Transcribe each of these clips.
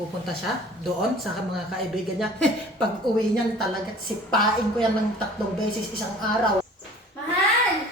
pupunta siya doon sa mga kaibigan niya. Pag uwi niyan talaga, sipain ko yan ng tatlong beses isang araw. Mahal!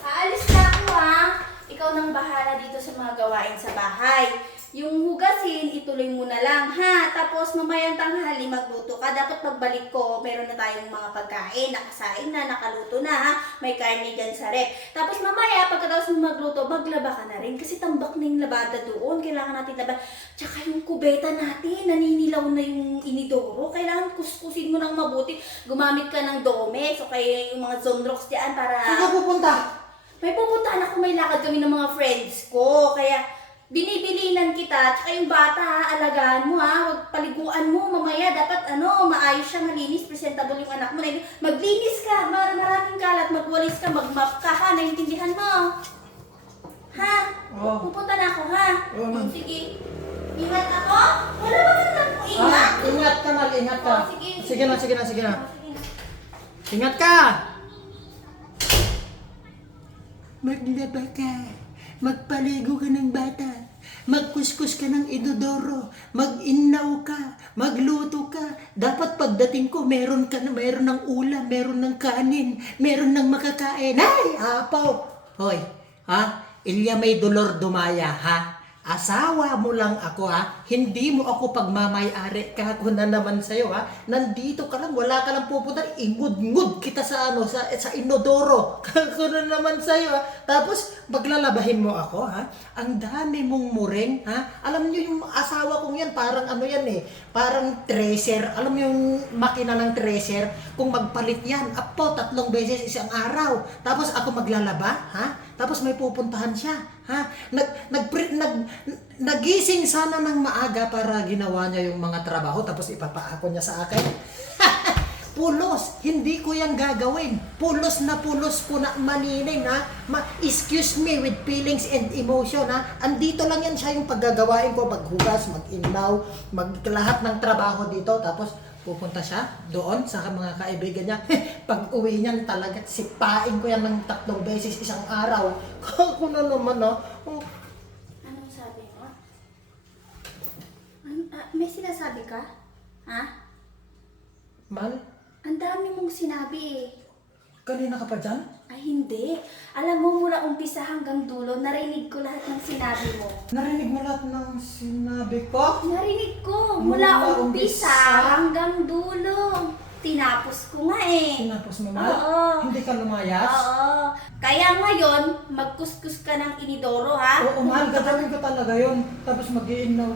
Aalis na ako ha. Ikaw nang bahala dito sa mga gawain sa bahay. Yung hugasin, ituloy mo na lang ha. Tapos mamayang tanghali magluto ka. Dapat pagbalik ko, meron na tayong mga pagkain. Nakasain na, nakaluto na ha. May karne dyan sa rep. Tapos mamaya, pagkatapos mo magluto, maglaba ka na rin. Kasi tambak na yung labada doon. Kailangan natin laban. Tsaka yung kubeta natin, naninilaw na yung inidoro. Kailangan kuskusin mo ng mabuti. Gumamit ka ng Domex o kaya yung mga Zonrox dyan para... Saan ka pupunta? May pupuntahan ako, may lakad kami ng mga friends ko. Kaya binibilinan kita, tsaka yung bata ha, alagaan mo ha, huwag paliguan mo, mamaya dapat ano, maayos siya, malinis, presentable yung anak mo. Maglinis ka, mar maraming kalat, magwalis ka, magmap ka ha, naintindihan mo. Ha? Oo. Pupunta na ako ha? Oo, ma'am. Sige. Ingat ako? Wala ba ka lang ingat? Ah, ingat ka mal, ingat ka. Oh, sige. Sige na, sige na, sige na. Oh, sige na. Ingat ka! Maglaba ka. Magpaligo ka ng bata. Magkuskus ka ng idodoro. Mag-inaw ka. Magluto ka. Dapat pagdating ko, meron ka na, meron ng ulam, meron ng kanin, meron ng makakain. Ay, apaw! Hoy, ha? Ilya may dolor dumaya, ha? Asawa mo lang ako ha. Hindi mo ako pagmamayari ka ako na naman sa'yo ha. Nandito ka lang, wala ka lang pupunta. Ingud-ngud kita sa ano, sa, sa inodoro. Ako na naman sa'yo ha. Tapos, maglalabahin mo ako ha. Ang dami mong muring ha. Alam niyo yung asawa kong yan, parang ano yan eh. Parang treasure. Alam yung makina ng treasure? Kung magpalit yan, apo, tatlong beses isang araw. Tapos ako maglalaba ha. Tapos may pupuntahan siya, ha? Nag nag nag nagising sana ng maaga para ginawa niya yung mga trabaho tapos ipapaako niya sa akin. pulos, hindi ko yan gagawin. Pulos na pulos ko na manining, ha? Ma excuse me with feelings and emotion, ha? Andito lang yan siya yung paggagawain ko, maghugas, mag-inaw, mag lahat ng trabaho dito tapos pupunta siya doon sa mga kaibigan niya. Pag uwi niyan talaga, sipain ko yan ng tatlong beses isang araw. Ako na naman, ah. Oh, Anong sabi mo? An- ah, may sinasabi ka? Ha? Mal, Ang dami mong sinabi eh. kanina ka pa dyan? Hindi. Alam mo mula umpisa hanggang dulo, narinig ko lahat ng sinabi mo. Narinig mo lahat ng sinabi ko? Narinig ko Mula mula umpisa umpisa? hanggang dulo. Tinapos ko nga eh. Tinapos mo, Mal? Oo. Hindi ka lumayas? Oo. Kaya ngayon, magkuskus ka ng inidoro ha? Oo, Mal, gagawin ko talaga yun. Tapos mag-iinaw.